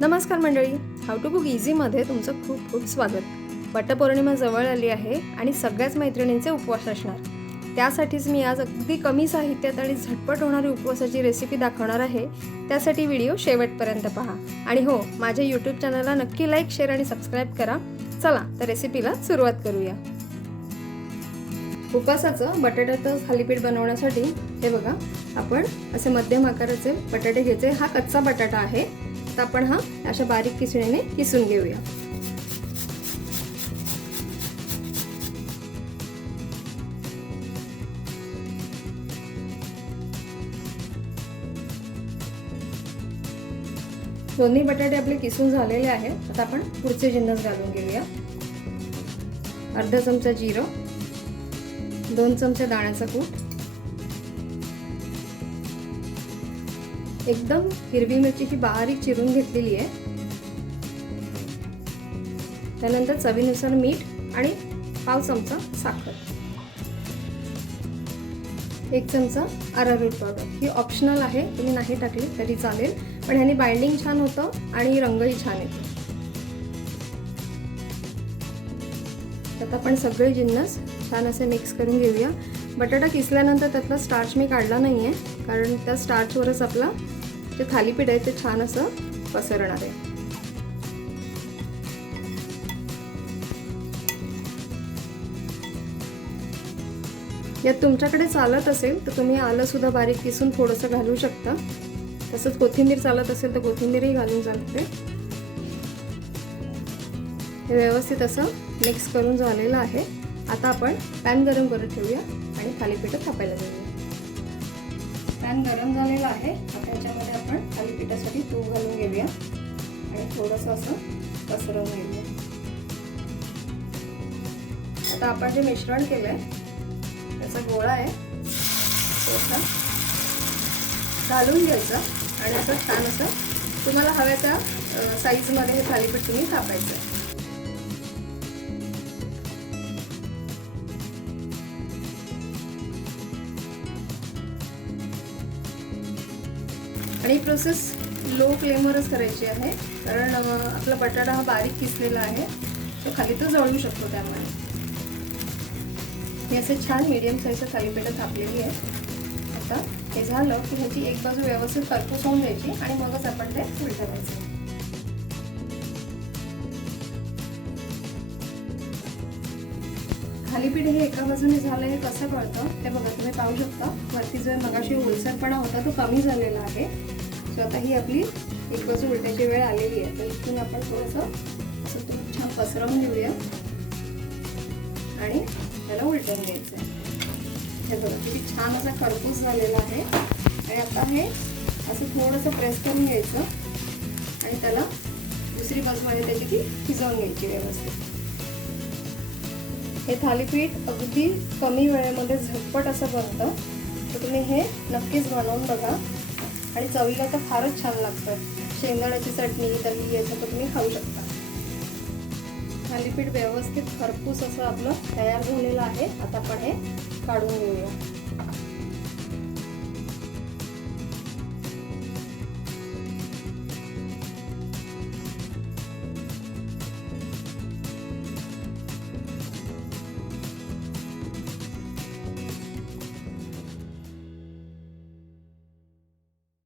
नमस्कार मंडळी, how to cook इझीमध्ये तुमचं खूप खूप स्वागत. वटपौर्णिमा जवळ आली आहे आणि सगळ्याच मैत्रिणींचे उपवास असणार. त्यासाठीच मी आज अगदी कमी साहित्यात आणि झटपट होणारी उपवासाची रेसिपी दाखवणार आहे. त्यासाठी व्हिडिओ शेवटपर्यंत पहा आणि हो, माझ्या यूट्यूब चॅनलला नक्की लाईक, शेअर आणि सबस्क्राईब करा. चला तर रेसिपीला सुरुवात करूया. उपवासाचं बटाट्याचं थालीपीठ बनवण्यासाठी हे बघा, आपण असे मध्यम आकाराचे बटाटे घ्यायचे. हा कच्चा बटाटा आहे, तर आपण हा अशा बारीक किसणीने किसून घेऊया. दोन्ही बटाटे आपले किसून झालेले आहेत. आता आपण पुढचे जिन्नस घालून घेऊया. अर्धा चमचा जिरं, 2 चमचे दाण्याचा कूट, एकदम हिरवी मिरची ही बारीक चिरून घेतलेली आहे. त्यानंतर चवीनुसार मीठ आणि पाव चमचा साखर, 1 चमचा अरारोट पावडर. ही ऑप्शनल आहे, तुम्ही नाही टाकली तरी चालेल, पण ह्याने बाइंडिंग छान होतं आणि रंगही छान येतो. आता आपण सगळे जिन्नस छान असे मिक्स करून घेऊया. बटाटा किसल्यानंतर त्यातला स्टार्च मी काढला नाही आहे, कारण त्या स्टार्चवरच आपला जे थालीपीठ आहे ते छान असं पसरणार आहे. यात तुमच्याकडे चालत असेल तर तुम्ही आलं सुद्धा बारीक किसून थोडंसं घालू शकता. तसंच कोथिंबीर चालत असेल तर कोथिंबीरही घालून चालते. हे व्यवस्थित असं मिक्स करून झालेलं आहे. आता आपण पॅन गरम करत ठेवूया आणि थालीपीठ थापायला जाऊया. पॅन गरम झालेला आहे. आता याच्यामध्ये आपण थालीपीठासाठी तूप घालून घेऊया आणि थोडंसं असं पसरवून घेऊया. आता आपण जे मिश्रण केलंय त्याचा गोळा आहे तो घालून घ्यायचा आणि असं छान असं तुम्हाला हव्या त्या साईजमध्ये हे थालीपीठ तुम्ही थापायचं. आणि प्रोसेस लो फ्लेमवरच करायची आहे, कारण आपला बटाटा हा बारीक किसलेला आहे, तो खाली तो जळू शकतो. त्यामुळे हे असे छान मीडियम साईजचं थालीपीठ थापलेली आहे. आता हे झालं की ह्याची एक बाजू व्यवस्थित खरपूस होऊन द्यायची आणि मगच आपण ते उलटवायचं. थालीपीठ हे एका बाजूने झालं हे कसं कळतं ते बघा, तुम्ही पाहू शकता. वरती जो मगाशी ओलसरपणा होता तो कमी झालेला आहे. सो आता ही आपली एक बाजू उलटायची वेळ आलेली आहे. तर इथून आपण थोडंसं असं तूप छान पसरवून घेऊया आणि त्याला उलटून घ्यायचं आहे. हे बघा किती छान असा खरपूस झालेला आहे. आणि आता हे असं थोडंसं प्रेस करून घ्यायचं आणि त्याला दुसरी बाजू आहे त्याची ती शिजवून घ्यायची व्यवस्थित. हे थालीपीठ अगदी कमी वेळेमध्ये झटपट असं बनतं, तर तुम्ही हे नक्कीच बनवून बघा आणि चवीला तर फारच छान लागतं. शेंगदाण्याची चटणी, दही याच्यात तुम्ही खाऊ शकता. थालीपीठ व्यवस्थित खरपूस असं आपलं तयार झालेलं आहे. आता आपण हे काढून घेऊया.